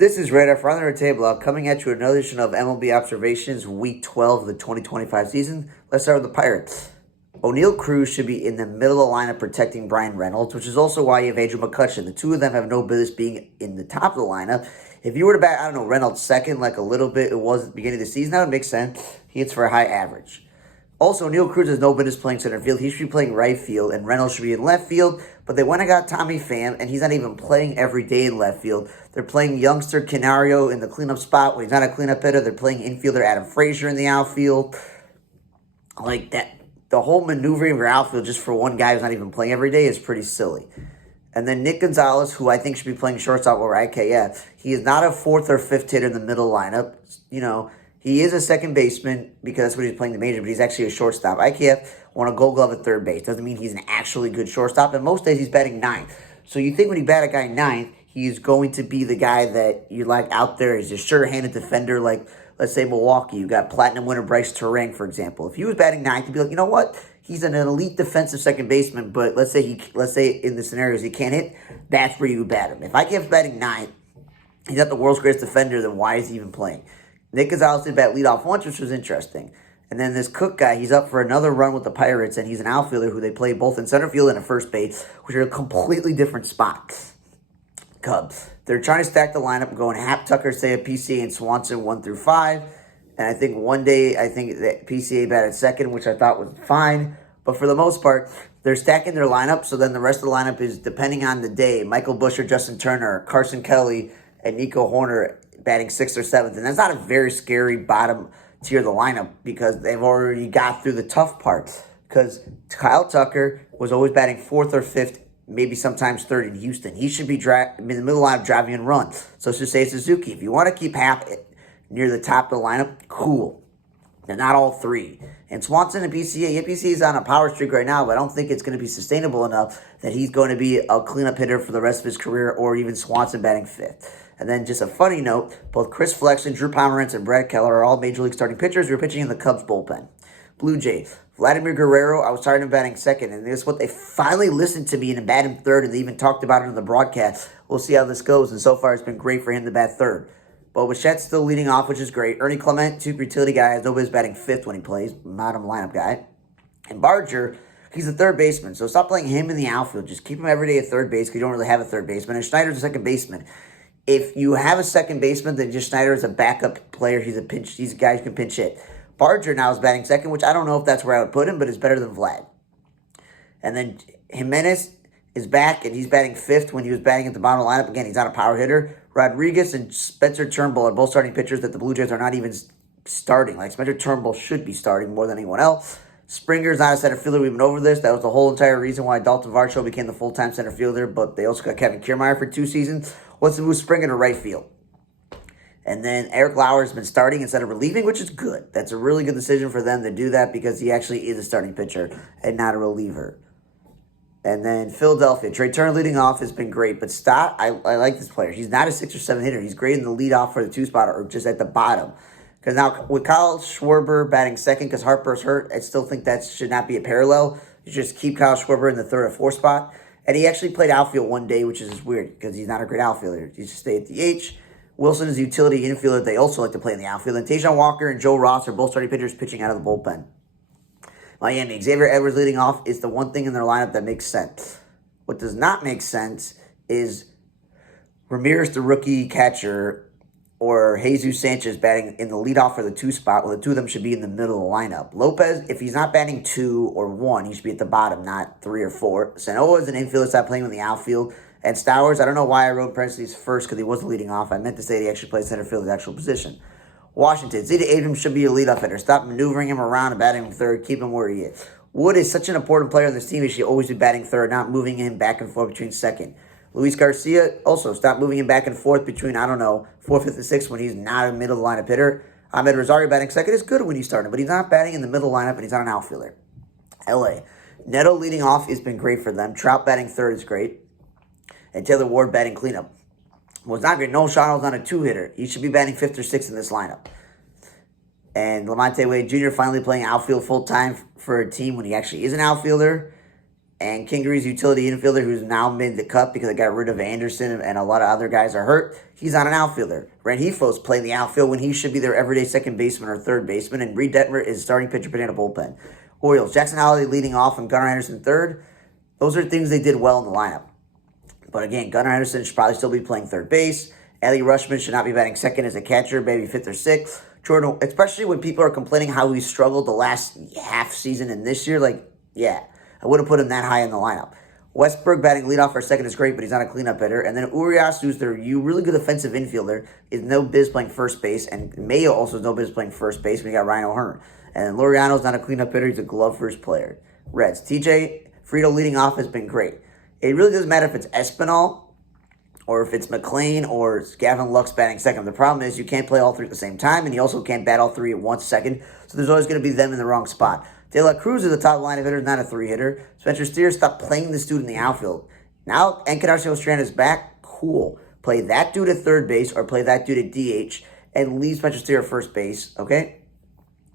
This is Radar for Under the Table, coming at you with another edition of MLB Observations, Week 12 of the 2025 season. Let's start with the Pirates. O'Neill Cruz should be in the middle of the lineup protecting Brian Reynolds, which is also why you have Andrew McCutchen. The two of them have no business being in the top of the lineup. If you were to bat, Reynolds second, like a little bit it was at the beginning of the season, that would make sense. He hits for a high average. Also, O'Neill Cruz has no business playing center field. He should be playing right field, and Reynolds should be in left field. But they went and got Tommy Pham, and he's not even playing every day in left field. They're playing youngster Canario in the cleanup spot when he's not a cleanup hitter. They're playing infielder Adam Frazier in the outfield. Like that, the whole maneuvering of your outfield just for one guy who's not even playing every day is pretty silly. And then Nick Gonzalez, who I think should be playing shortstop over IKF, he is not a fourth or fifth hitter in the middle lineup. He is a second baseman because that's what he's playing the major, but he's actually a shortstop. IKF won a Gold Glove at third base. Doesn't mean he's an actually good shortstop, and most days he's batting ninth. So you think when you bat a guy ninth, he's going to be the guy that you like out there. He's a sure-handed defender, like, let's say, Milwaukee. You got platinum winner Bryce Terang, for example. If he was batting ninth, you'd be like, you know what? He's an elite defensive second baseman, but let's say in the scenarios he can't hit, that's where you would bat him. If IKF's batting ninth, he's not the world's greatest defender, then why is he even playing? Nick Gonzalez did bat leadoff once, which was interesting. And then this Cook guy, he's up for another run with the Pirates, and he's an outfielder who they play both in center field and at first base, which are completely different spots. Cubs. They're trying to stack the lineup, going Hap, Tucker, Seiya, PCA, and Swanson 1 through 5. And I think one day, that PCA batted second, which I thought was fine. But for the most part, they're stacking their lineup, so then the rest of the lineup is, depending on the day, Michael Busch, Justin Turner, Carson Kelly, and Nico Horner batting 6th or 7th. And that's not a very scary bottom tier of the lineup because they've already got through the tough parts. Because Kyle Tucker was always batting 4th or 5th, maybe sometimes 3rd in Houston. He should be in the middle of the lineup driving and run. So it's just say Suzuki. If you want to keep Hap near the top of the lineup, cool. They're not all three. And Swanson and PCA, PCA is on a power streak right now, but I don't think it's going to be sustainable enough that he's going to be a cleanup hitter for the rest of his career, or even Swanson batting 5th. And then just a funny note, both Chris Flexen, Drew Pomerantz, and Brad Keller are all Major League starting pitchers who are pitching in the Cubs bullpen. Blue Jays, Vladimir Guerrero, I was tired of batting second, and this is what they finally listened to me and bat him third, and they even talked about it in the broadcast. We'll see how this goes, and so far it's been great for him to bat third. But Bichette's still leading off, which is great. Ernie Clement, super utility guy, has nobody's batting 5th when he plays, bottom lineup guy. And Barger, he's a third baseman, so stop playing him in the outfield. Just keep him every day at third base because you don't really have a third baseman. And Schneider's a second baseman. If you have a second baseman, then just Schneider is a backup player. He's a guy who can pinch hit. Barger now is batting second, which I don't know if that's where I would put him, but it's better than Vlad. And then Jimenez is back, and he's batting 5th when he was batting at the bottom of the lineup. Again, he's not a power hitter. Rodriguez and Spencer Turnbull are both starting pitchers that the Blue Jays are not even starting. Like, Spencer Turnbull should be starting more than anyone else. Springer's not a center fielder. We've been over this. That was the whole entire reason why Dalton Varsho became the full-time center fielder, but they also got Kevin Kiermaier for 2 seasons. What's to move Springer to right field? And then Eric Lauer has been starting instead of relieving, which is good. That's a really good decision for them to do that because he actually is a starting pitcher and not a reliever. And then Philadelphia, Trey Turner leading off has been great. But Stott, I like this player. He's not a 6 or 7 hitter. He's great in the leadoff for the 2 spot or just at the bottom. Because now with Kyle Schwarber batting second because Harper's hurt, I still think that should not be a parallel. You just keep Kyle Schwarber in the 3rd or 4th spot. And he actually played outfield one day, which is weird because he's not a great outfielder. He just stayed at the H. Wilson is a utility infielder. They also like to play in the outfield. And Tajon Walker and Joe Ross are both starting pitchers pitching out of the bullpen. Miami, Xavier Edwards leading off is the one thing in their lineup that makes sense. What does not make sense is Ramirez, the rookie catcher, or Jesus Sanchez batting in the leadoff for the 2 spot. Well, the two of them should be in the middle of the lineup. Lopez, if he's not batting 2 or 1, he should be at the bottom, not 3 or 4. Sanoa is an infielder, stop playing in the outfield. And Stowers, I don't know why I wrote in parentheses first because he wasn't leading off. I meant to say he actually plays center field, his actual position. Washington, Zeta Abrams should be a leadoff hitter. Stop maneuvering him around and batting him 3rd. Keep him where he is. Wood is such an important player on this team. He should always be batting 3rd, not moving him back and forth between 2nd. Luis Garcia, also stop moving him back and forth between, 4th, 5th, and 6th when he's not a middle lineup hitter. Ahmed Rosario batting 2nd is good when he's starting, but he's not batting in the middle lineup and he's not an outfielder. LA, Neto leading off has been great for them. Trout batting 3rd is great. And Taylor Ward batting cleanup. Well, it's not great. Noel Shaw's not a 2-hitter. He should be batting 5th or 6th in this lineup. And Lamonte Wade Jr. finally playing outfield full-time for a team when he actually is an outfielder. And Kingery's utility infielder, who's now made the cut because they got rid of Anderson and a lot of other guys are hurt. He's not an outfielder. Renjifo's playing the outfield when he should be their everyday second baseman or third baseman. And Reed Detmer is starting pitcher putting in a bullpen. Orioles, Jackson Holliday leading off and Gunnar Henderson third. Those are things they did well in the lineup. But again, Gunnar Henderson should probably still be playing third base. Ellie Rushman should not be batting second as a catcher, maybe fifth or sixth. Jordan, especially when people are complaining how he struggled the last half season and this year, yeah, I would have put him that high in the lineup. Westberg batting leadoff for second is great, but he's not a cleanup hitter. And then Urias, who's their really good offensive infielder, is no biz playing first base. And Mayo also is no biz playing first base. We got Ryan O'Hearn. And Laureano's not a cleanup hitter. He's a glove first player. Reds. TJ Frito leading off has been great. It really doesn't matter if it's Espinal or if it's McLean or Gavin Lux batting second. The problem is you can't play all three at the same time, and you also can't bat all three at once second. So there's always going to be them in the wrong spot. De La Cruz is the top line of hitter, not a three hitter. Spencer Steer stopped playing this dude in the outfield. Now Encarnacion Strand is back. Cool. Play that dude at third base or play that dude at DH and leave Spencer Steer at first base. Okay.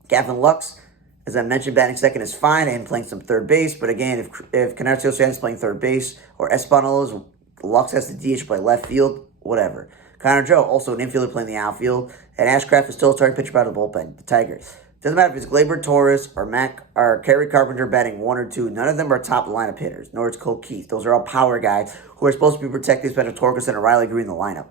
Gavin Lux, as I mentioned, batting second is fine and playing some third base. But again, if Encarnacion Strand is playing third base or Espano's Lux has the DH play left field, whatever. Connor Joe, also an infielder playing the outfield. And Ashcraft is still starting pitcher out of the bullpen. The Tigers. Doesn't matter if it's Gleyber Torres or Kerry Carpenter batting one or two. None of them are top lineup hitters, nor is Cole Keith. Those are all power guys who are supposed to be protected, especially Torkelson and Riley Green in the lineup.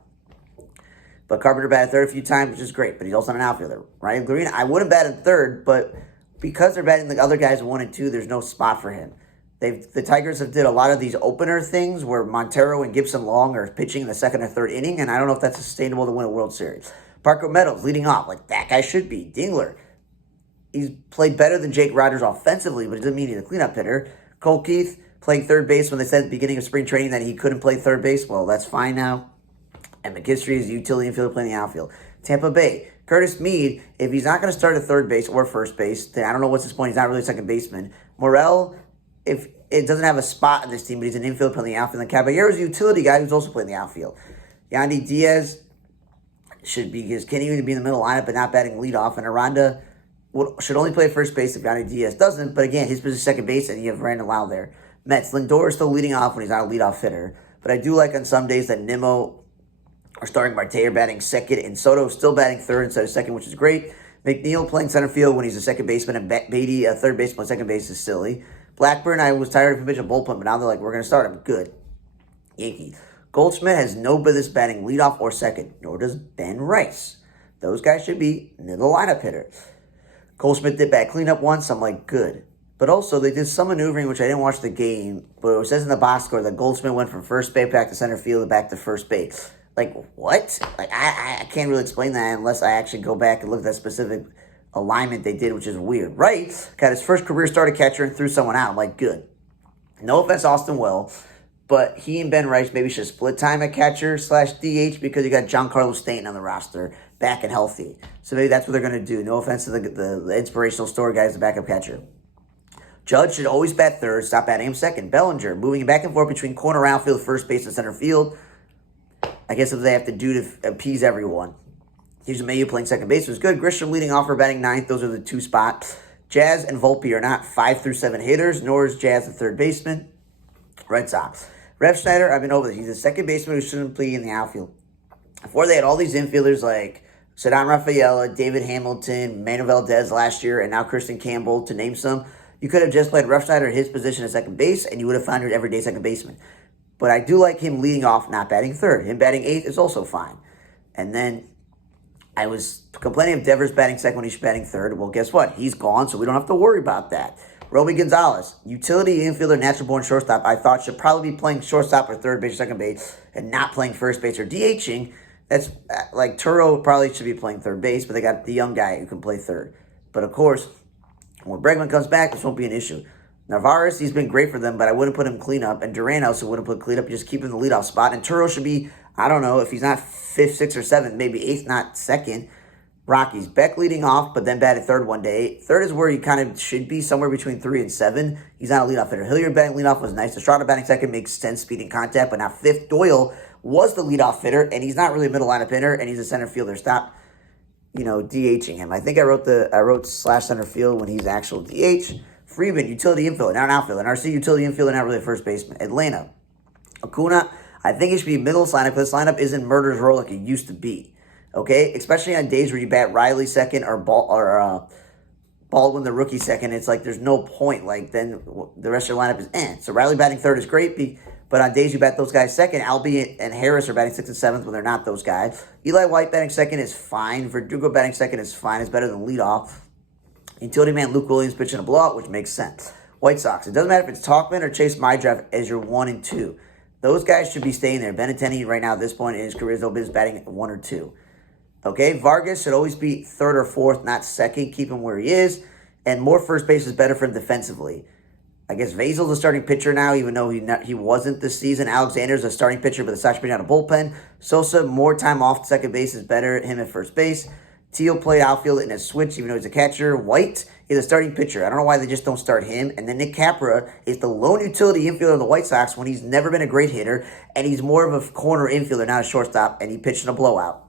But Carpenter batted third a few times, which is great, but he's also an outfielder. Ryan Green, I would have batted third, but because they're batting the other guys 1 and 2, there's no spot for him. The Tigers have did a lot of these opener things where Montero and Gibson Long are pitching in the second or third inning, and I don't know if that's sustainable to win a World Series. Parker Meadows leading off, that guy should be. Dingler. He's played better than Jake Rogers offensively, but it doesn't mean he's a cleanup hitter. Cole Keith playing third base when they said at the beginning of spring training that he couldn't play third base. Well, that's fine now. And McKinstry is a utility infielder playing the outfield. Tampa Bay. Curtis Mead, if he's not going to start at third base or first base, then I don't know what's his point. He's not really a second baseman. Morel, if it doesn't have a spot in this team, but he's an infield playing the outfield. And Caballero's a utility guy who's also playing the outfield. Yandy Diaz should be, because Kenny would be in the middle lineup but not batting leadoff. And Aranda should only play first base if Yandy Diaz doesn't. But again, his position is second base, and you have Brandon Lau there. Mets, Lindor is still leading off when he's not a leadoff hitter. But I do like on some days that Nimmo are starting Marte batting second, and Soto still batting third instead of second, which is great. McNeil playing center field when he's a second baseman, and Beatty, a third baseman, second base is silly. Blackburn, I was tired of him pitching bullpen, but now they're like, we're going to start him. Good. Yankees. Goldschmidt has no business batting leadoff or second, nor does Ben Rice. Those guys should be middle lineup hitters. Goldschmidt did bat cleanup once. I'm like, good. But also, they did some maneuvering, which I didn't watch the game, but it says in the box score that Goldschmidt went from first base back to center field and back to first base. What? I can't really explain that unless I actually go back and look at that specific alignment they did, which is weird. Right? Got his first career start at catcher and threw someone out. I'm like, good. No offense, Austin Well, but he and Ben Rice maybe should split time at catcher / DH because you got Giancarlo Stanton on the roster, back and healthy. So maybe that's what they're going to do. No offense to the inspirational story guys, the backup catcher. Judge should always bat third, stop batting him second. Bellinger, moving him back and forth between corner, outfield, first base, and center field. I guess if they have to do to appease everyone. Here's Mayu playing second base was good. Grisham leading off for batting ninth. Those are the two spots. Jazz and Volpe are not 5 through 7 hitters, nor is Jazz the third baseman. Red Sox. Rev Schneider, I've been over this. He's a second baseman who shouldn't play in the outfield. Before they had all these infielders like Cedar Rafaela, David Hamilton, Manuel Valdez last year, and now Kristen Campbell, to name some. You could have just played Rev Schneider at his position at second base, and you would have found your everyday second baseman. But I do like him leading off, not batting third. Him batting eighth is also fine. And then I was complaining of Devers batting second when he's batting third. Well, guess what? He's gone, so we don't have to worry about that. Roby Gonzalez, utility infielder, natural-born shortstop, I thought should probably be playing shortstop or third base or second base and not playing first base or DHing. That's like Turo probably should be playing third base, but they got the young guy who can play third. But, of course, when Bregman comes back, this won't be an issue. Narvaez, he's been great for them, but I wouldn't put him cleanup. And Duran also wouldn't put cleanup. Just keep him in the leadoff spot. And Turo should be, I don't know, if he's not 5th, 6th, or 7th, maybe 8th, not 2nd. Rockies. Beck leading off, but then batted third one day. Third is where he kind of should be, somewhere between 3 and 7. He's not a leadoff hitter. Hilliard batting leadoff was nice. Estrada batting second makes sense, speed and contact. But now 5th, Doyle was the leadoff hitter, and he's not really a middle lineup hitter, and he's a center fielder. Stop, DHing him. I think I wrote / center field when he's actual DH. Freeman, utility infielder, not an outfielder. Narcia, utility infielder, not really a first baseman. Atlanta, Acuna, I think it should be middle of this lineup, because this lineup isn't murder's row like it used to be. Okay? Especially on days where you bat Riley second or Baldwin the rookie second. It's like there's no point. Like, then the rest of your lineup is So Riley batting third is great, but on days you bat those guys second, Albie and Harris are batting 6th and 7th when they're not those guys. Eli White batting second is fine. Verdugo batting second is fine. It's better than leadoff. Utility man Luke Williams pitching a blowout, which makes sense. White Sox, it doesn't matter if it's Talkman or Chase Mydraft as your 1 and 2. Those guys should be staying there. Benintendi right now at this point in his career is no business batting 1 or 2. Okay, Vargas should always be 3rd or 4th, not 2nd. Keep him where he is. And more first base is better for him defensively. I guess Vazel's a starting pitcher now, even though he wasn't this season. Alexander's a starting pitcher, but the Sox bring out a bullpen. Sosa, more time off second base is better. Him at first base. Teal played outfield in a switch, even though he's a catcher. White is a starting pitcher. I don't know why they just don't start him. And then Nick Capra is the lone utility infielder of the White Sox when he's never been a great hitter. And he's more of a corner infielder, not a shortstop. And he pitched in a blowout.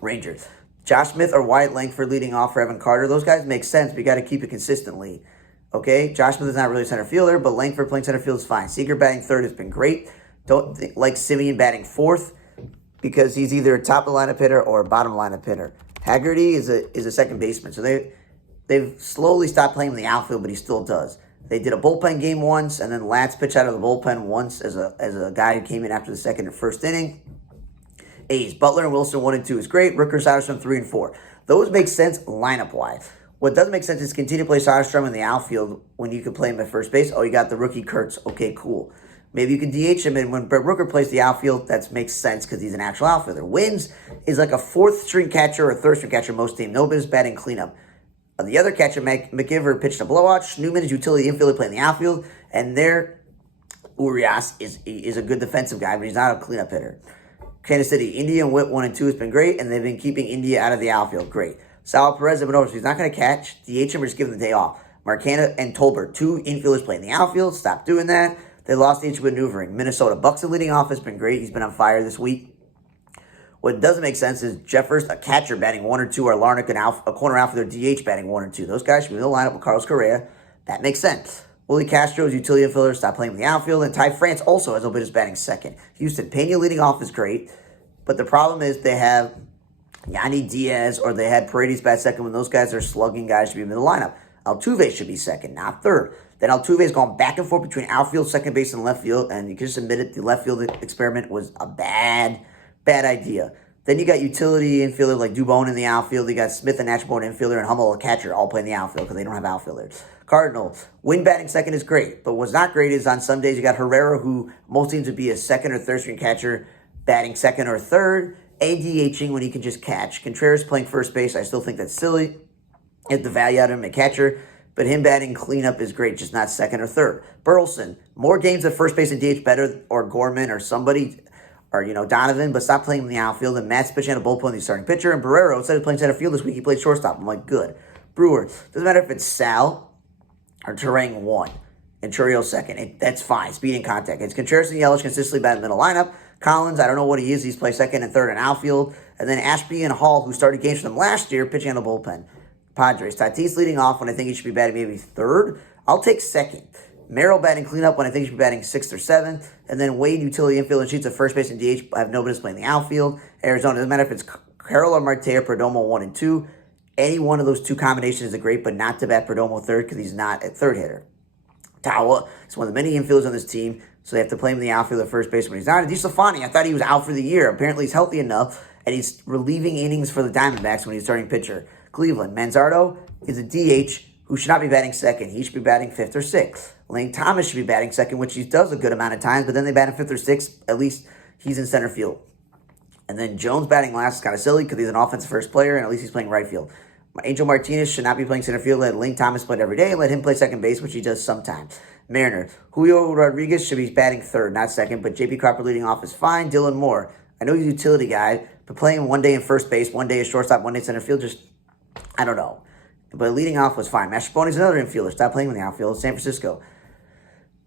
Rangers. Josh Smith or Wyatt Langford leading off for Evan Carter. Those guys make sense, but you got to keep it consistently. Okay? Josh Smith is not really a center fielder, but Langford playing center field is fine. Seager batting third has been great. Don't like Simeon batting fourth because he's either a top of the lineup hitter or a bottom lineup hitter. Haggerty is a second baseman, so they've slowly stopped playing in the outfield, but he still does. They did a bullpen game once, and then Lance pitched out of the bullpen once as a guy who came in after the second and first inning. A's, Butler and Wilson 1 and 2 is great. Rooker, Soderstrom 3 and 4. Those make sense lineup-wise. What doesn't make sense is continue to play Soderstrom in the outfield when you can play him at first base. Oh, you got the rookie Kurtz. Okay, cool. Maybe you can DH him, and when Brett Rooker plays the outfield, that makes sense because he's an actual outfielder. Wins is like a 4th-string catcher or 3rd-string catcher most team. No business batting cleanup. The other catcher, McIver, pitched a blowout. Schneemann is utility infielder playing the outfield, and there, Urias is a good defensive guy, but he's not a cleanup hitter. Kansas City, India and Witt 1 and 2 has been great, and they've been keeping India out of the outfield. Great. Sal Perez has been over, so he's not going to catch. DH him or just give him the day off. Marcana and Tolbert, 2 infielders playing the outfield. Stop doing that. They lost each maneuvering. Minnesota, Buxton leading off has been great. He's been on fire this week. What doesn't make sense is Jeffers, a catcher, batting 1 or 2, or Larnach, a corner outfielder, DH, batting 1 or 2. Those guys should be in the lineup with Carlos Correa. That makes sense. Willie Castro's utility infielder, stop playing in the outfield. And Ty France also has Obittis batting second. Houston, Pena leading off is great. But the problem is they have Yanni Diaz or they had Paredes bat second when those guys are slugging guys should be in the lineup. Altuve should be second, not third. Then Altuve's gone back and forth between outfield, second base, and left field. And you can just admit it, the left field experiment was a bad idea. Then you got utility infielder like Dubon in the outfield. You got Smith, a natural born infielder, and Hummel, a catcher, all playing the outfield because they don't have outfielders. Cardinals, Wynn batting second is great. But what's not great is on some days you got Herrera, who most teams would be a second or third string catcher, batting second or third, and DHing when he can just catch. Contreras playing first base, I still think that's silly. Get the value out of him at catcher. But him batting cleanup is great, just not second or third. Burleson, more games at first base and DH better, or Gorman or somebody, or, Donovan, but stop playing in the outfield. And Matt's pitching at a bullpen, he's starting pitcher. And Barrero, instead of playing center field this week, he played shortstop. I'm like, good. Brewer, doesn't matter if it's Sal or Terang 1 and Churio second. That's fine. Speed and contact. It's Contreras and Yelich consistently batting middle lineup. Collins, I don't know what he is. He's played second and third in outfield. And then Ashby and Hall, who started games for them last year, pitching in the bullpen. Padres, Tatis leading off when I think he should be batting maybe third. I'll take second. Merrill batting cleanup when I think he should be batting 6th or 7th. And then Wade, utility infield and sheets at first base and DH. I have no business playing the outfield. Arizona, doesn't matter if it's Carroll or Marte or Perdomo 1 and 2. Any one of those two combinations is great, but not to bat Perdomo third because he's not a third hitter. Tawa is one of the many infielders on this team, so they have to play him in the outfield at first base when he's not. And DeStefani, I thought he was out for the year. Apparently he's healthy enough, and he's relieving innings for the Diamondbacks when he's starting pitcher. Cleveland, Manzardo is a DH who should not be batting second. He should be batting 5th or 6th. Lane Thomas should be batting second, which he does a good amount of times, but then they bat him 5th or 6th. At least he's in center field. And then Jones batting last is kind of silly because he's an offensive first player, and at least he's playing right field. Angel Martinez should not be playing center field. Let Lane Thomas play every day and let him play second base, which he does sometimes. Mariner, Julio Rodriguez should be batting third, not second, but J.P. Cropper leading off is fine. Dylan Moore, I know he's a utility guy, but playing one day in first base, one day as shortstop, one day center field, just, I don't know. But leading off was fine. Mastrobuoni's another infielder. Stop playing in the outfield. San Francisco.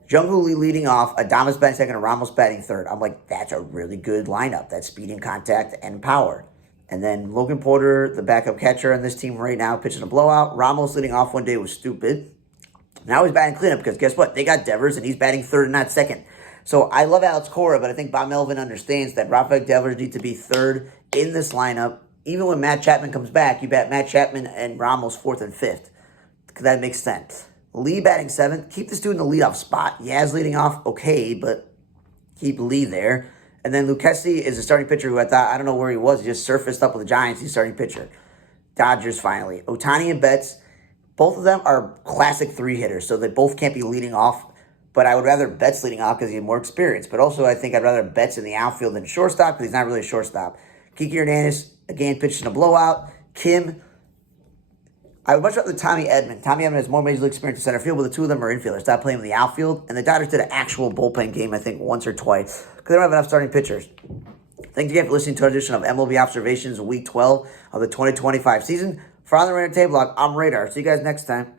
Jung-Hoo Lee leading off, Adames batting second, and Ramos batting third. I'm like, that's a really good lineup. That's speed and contact and power. And then Logan Porter, the backup catcher on this team right now, pitching a blowout. Ramos leading off one day was stupid. Now he's batting cleanup because guess what? They got Devers and he's batting third and not second. So I love Alex Cora, but I think Bob Melvin understands that Rafael Devers need to be third in this lineup. Even when Matt Chapman comes back, you bat Matt Chapman and Ramos fourth and fifth. That makes sense. Lee batting seventh. Keep this dude in the leadoff spot. Yaz leading off, okay, but keep Lee there. And then Lucchesi is a starting pitcher who I don't know where he was. He just surfaced up with the Giants. He's starting pitcher. Dodgers finally. Ohtani and Betts, both of them are classic three hitters, so they both can't be leading off. But I would rather Betts leading off because he has more experience. But also I think I'd rather Betts in the outfield than shortstop because he's not really a shortstop. Kiki Hernandez, again, pitched in a blowout. Kim, I would much rather Tommy Edman. Tommy Edman has more major league experience in center field, but the two of them are infielders. Stop playing in the outfield. And the Dodgers did an actual bullpen game, I think, once or twice because they don't have enough starting pitchers. Thanks again for listening to our edition of MLB Observations Week 12 of the 2025 season. For On the Radar Table Blog, I'm Radar. See you guys next time.